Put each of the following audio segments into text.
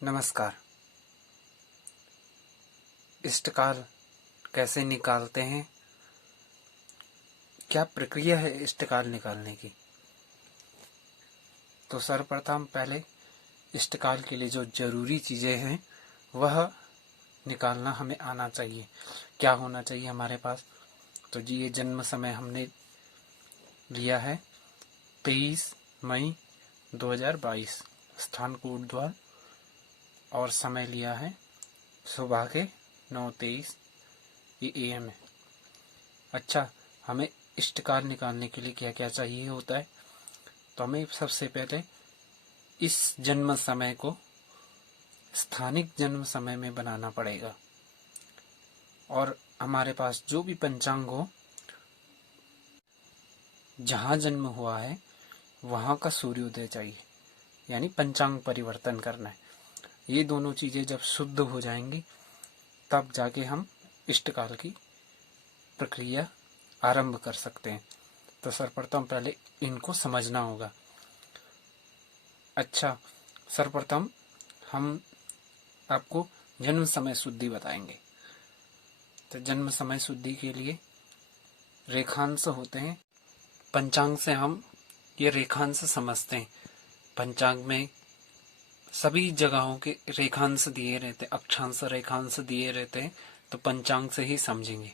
नमस्कार। इष्टकाल कैसे निकालते हैं? क्या प्रक्रिया है इष्टकाल निकालने की? तो सर्वप्रथम पहले इष्टकाल के लिए जो जरूरी चीज़ें हैं वह निकालना हमें आना चाहिए। क्या होना चाहिए हमारे पास? तो जी, ये जन्म समय हमने लिया है 23 मई 2022, स्थान कोटद्वार, और समय लिया है सुबह के 9:23 AM है। अच्छा, हमें इष्टकाल निकालने के लिए क्या क्या चाहिए होता है? तो हमें सबसे पहले इस जन्म समय को स्थानिक जन्म समय में बनाना पड़ेगा, और हमारे पास जो भी पंचांग हो, जहाँ जन्म हुआ है वहाँ का सूर्योदय चाहिए, यानी पंचांग परिवर्तन करना है। ये दोनों चीज़ें जब शुद्ध हो जाएंगी तब जाके हम इष्टकाल की प्रक्रिया आरंभ कर सकते हैं। तो सर्वप्रथम पहले इनको समझना होगा। अच्छा, सर्वप्रथम हम आपको जन्म समय शुद्धि बताएंगे। तो जन्म समय शुद्धि के लिए रेखांश होते हैं। पंचांग से हम ये रेखांश समझते हैं। पंचांग में सभी जगहों के रेखांश दिए रहते हैं, अक्षांश रेखांश दिए रहते हैं, तो पंचांग से ही समझेंगे।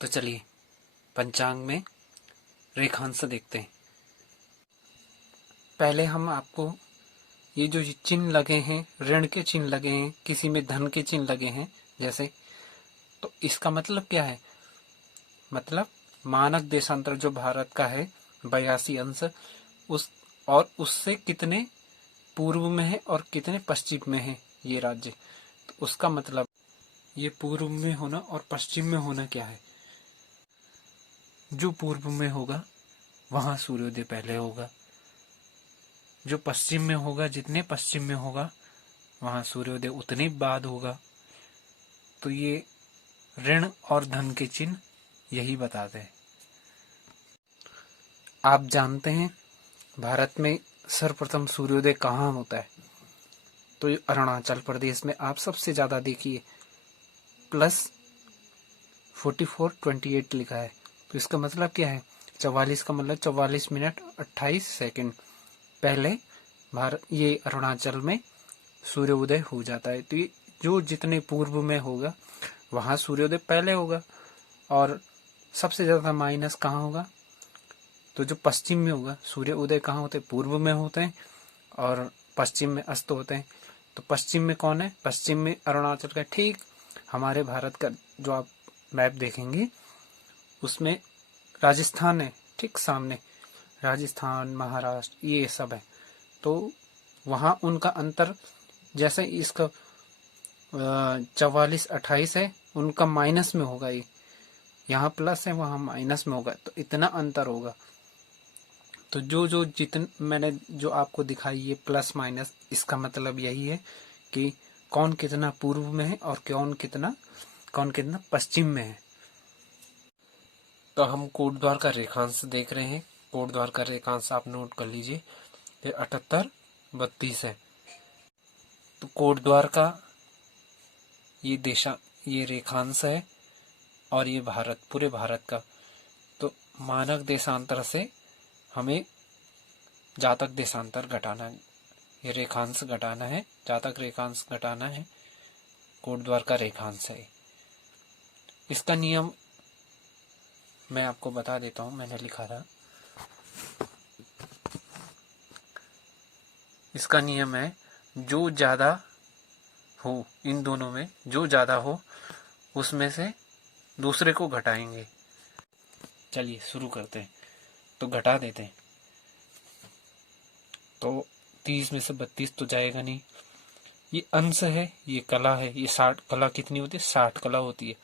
तो चलिए पंचांग में रेखांश देखते हैं। पहले हम आपको ये जो चिन्ह लगे हैं, ऋण के चिन्ह लगे हैं, किसी में धन के चिन्ह लगे हैं जैसे, तो इसका मतलब क्या है? मतलब मानक देशांतर जो भारत का है 82 अंश, उस और उससे कितने पूर्व में है और कितने पश्चिम में है ये राज्य। तो उसका मतलब ये पूर्व में होना और पश्चिम में होना क्या है? जो पूर्व में होगा वहां सूर्योदय पहले होगा, जो पश्चिम में होगा, जितने पश्चिम में होगा वहां सूर्योदय उतने बाद होगा। तो ये ऋण और धन के चिन्ह यही बताते हैं। आप जानते हैं भारत में सर्वप्रथम सूर्योदय कहाँ होता है? तो ये अरुणाचल प्रदेश में आप सबसे ज्यादा देखिए, +4428 लिखा है। तो इसका मतलब क्या है? 44 का मतलब 44 मिनट 28 सेकंड पहले ये अरुणाचल में सूर्योदय हो जाता है। तो ये जो जितने पूर्व में होगा वहां सूर्योदय पहले होगा, और सबसे ज्यादा माइनस कहाँ होगा? तो जो पश्चिम में होगा। सूर्योदय कहाँ होते हैं? पूर्व में होते हैं, और पश्चिम में अस्त होते हैं। तो पश्चिम में कौन है? पश्चिम में अरुणाचल का, ठीक हमारे भारत का जो आप मैप देखेंगे उसमें राजस्थान है, ठीक सामने राजस्थान, महाराष्ट्र, ये सब है। तो वहां उनका अंतर, जैसे इसका 44-28 है, उनका माइनस में होगा, ये यहाँ प्लस है वहां माइनस में होगा, तो इतना अंतर होगा। तो जो जितन मैंने जो आपको दिखाई ये प्लस माइनस, इसका मतलब यही है कि कौन कितना पूर्व में है और कौन कितना पश्चिम में है। तो हम कोटद्वार का रेखांश देख रहे हैं। कोटद्वार का रेखांश आप नोट कर लीजिए, ये 78-32 है। तो कोटद्वार का ये रेखांश है, और ये भारत, पूरे भारत का। तो मानक देशांतर से हमें जातक देशांतर घटाना है, ये रेखांश घटाना है, जातक रेखांश घटाना है, कोटद्वार का रेखांश है। इसका नियम मैं आपको बता देता हूं, मैंने लिखा था। इसका नियम है, जो ज्यादा हो, इन दोनों में जो ज्यादा हो उसमें से दूसरे को घटाएंगे। चलिए शुरू करते हैं। तो घटा देते हैं। तो 30 में से 32 तो जाएगा नहीं। ये अंश है, ये कला है, ये 60 कला कितनी होती है? 60 कला होती है।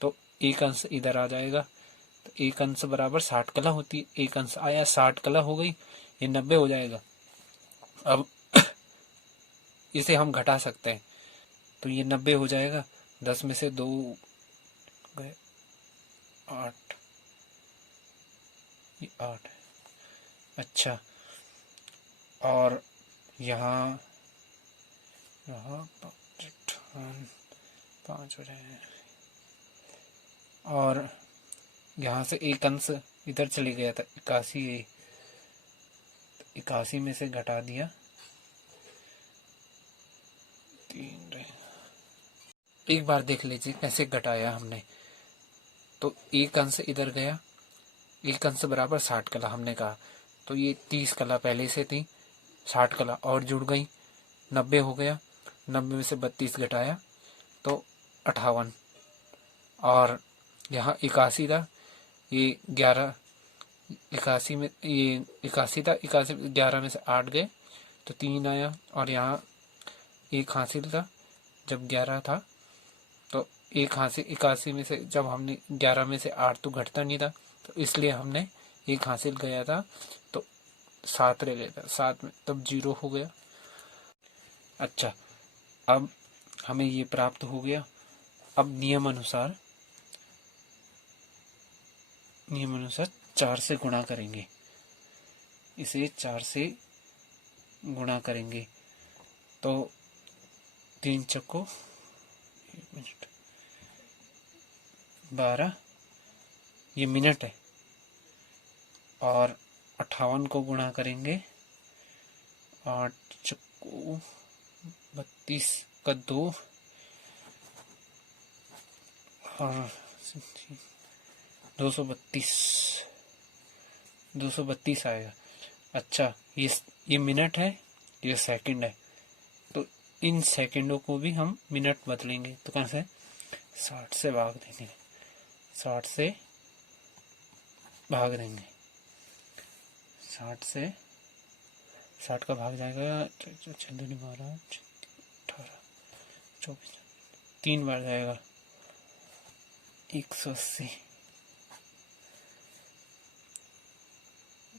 तो एक अंश इधर आ जाएगा, तो एक अंश बराबर 60 कला होती है। एक अंश आया, 60 कला हो गई, ये 90 हो जाएगा। अब इसे हम घटा सकते हैं, तो ये 90 हो जाएगा। 10 में से 2 गए 8, ये 8 है। अच्छा, और यहाँ यहाँ 5 हो रहे हैं और यहाँ से एक अंश इधर चले गया था 81, 81 में से घटा दिया 3 रहे। एक बार देख लीजिए कैसे घटाया हमने। तो एक अंश इधर गया, एक अंश बराबर 60 कला हमने कहा, तो ये 30 कला पहले से थी, 60 कला और जुड़ गई, 90 हो गया, 90 में से 32 घटाया तो 58, और यहाँ 81 था, ये 11, 81 में ये 81 था, 81 11 में से 8 गए तो 3 आया, और यहाँ एक हासिल था जब 11 था, तो एक हासिल 81 में से जब हमने 11 में से 8 तो घटता नहीं था, तो इसलिए हमने एक हासिल गया था तो 7 रह गया था, 7 में तब 0 हो गया। अच्छा, अब हमें ये प्राप्त हो गया। अब नियम अनुसार 4 से गुणा करेंगे, इसे 4 से गुणा करेंगे तो 3 चक्को 12, ये मिनट है, और 58 को गुणा करेंगे 8 चक्को 32 का 2 और 232 आएगा। अच्छा, ये मिनट है, ये सेकंड है, तो इन सेकंडों को भी हम मिनट बदलेंगे, तो कहाँ से 60 से भाग देंगे, 60 से भाग देंगे, 60 से 60 का भाग जाएगा 12 18 24, 3 बार जाएगा 180,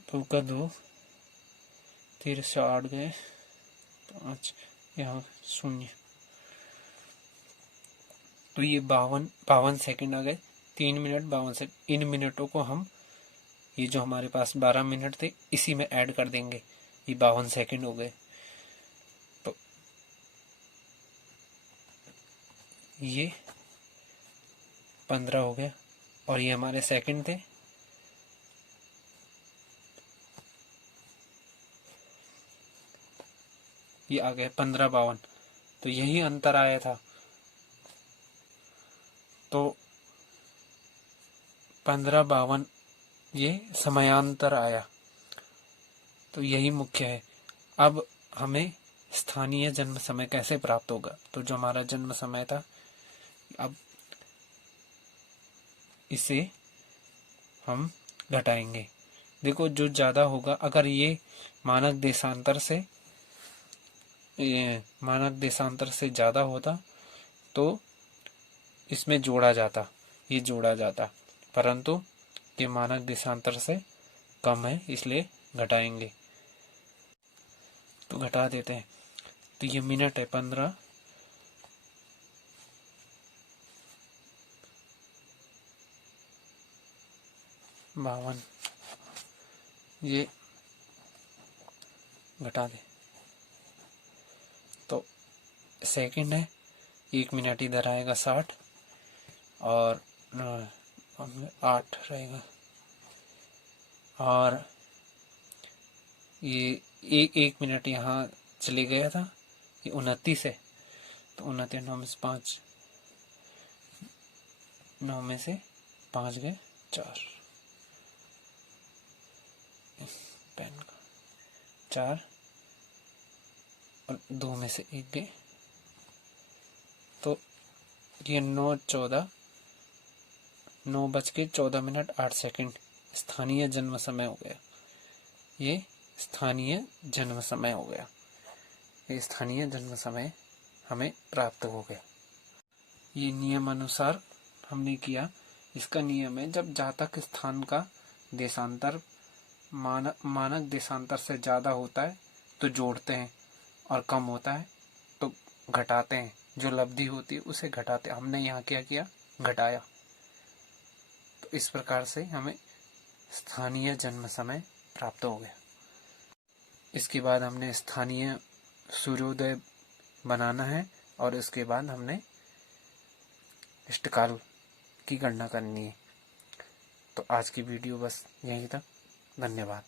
2 का 2, 13 से 8 गए 5, यहाँ 0, तो ये 52 सेकंड आ गए, 3 मिनट 52 सेकंड। इन मिनटों को हम, ये जो हमारे पास 12 मिनट थे इसी में ऐड कर देंगे, ये 52 सेकंड हो गए, तो ये 15 हो गया, और ये हमारे सेकंड थे, ये आ गए 15-52, तो यही अंतर आया था। तो 15-52 ये समयांतर आया, तो यही मुख्य है। अब हमें स्थानीय जन्म समय कैसे प्राप्त होगा, तो जो हमारा जन्म समय था, अब इसे हम घटाएंगे। देखो, जो ज़्यादा होगा, अगर ये मानक देशांतर से ज़्यादा होता तो इसमें जोड़ा जाता, ये जोड़ा जाता, परंतु ये मानक देशांतर से कम है, इसलिए घटाएंगे, तो घटा देते हैं। तो ये मिनट है 15, बावन, ये घटा दे तो सेकंड है, 1 मिनट इधर आएगा 60, और 8 रहेगा, और ये एक मिनट यहाँ चले गया था, ये 29 है, तो 29 9 में से 5, 9 में से 5 गए 4, पेन का 4, और 2 में से 1 गए, तो ये 9:14 स्थानीय जन्म समय हो गया। ये स्थानीय जन्म समय हो गया, ये स्थानीय जन्म समय हमें प्राप्त हो गया। ये नियम अनुसार हमने किया। इसका नियम है, जब जातक स्थान का देशांतर मानक देशांतर से ज़्यादा होता है तो जोड़ते हैं, और कम होता है तो घटाते हैं, जो लब्धि होती है उसे घटाते हैं। हमने यहाँ क्या किया, घटाया। तो इस प्रकार से हमें स्थानीय जन्म समय प्राप्त हो गया। इसके बाद हमने स्थानीय सूर्योदय बनाना है और इसके बाद हमने इष्टकाल की गणना करनी है। तो आज की वीडियो बस यहीं तक। धन्यवाद।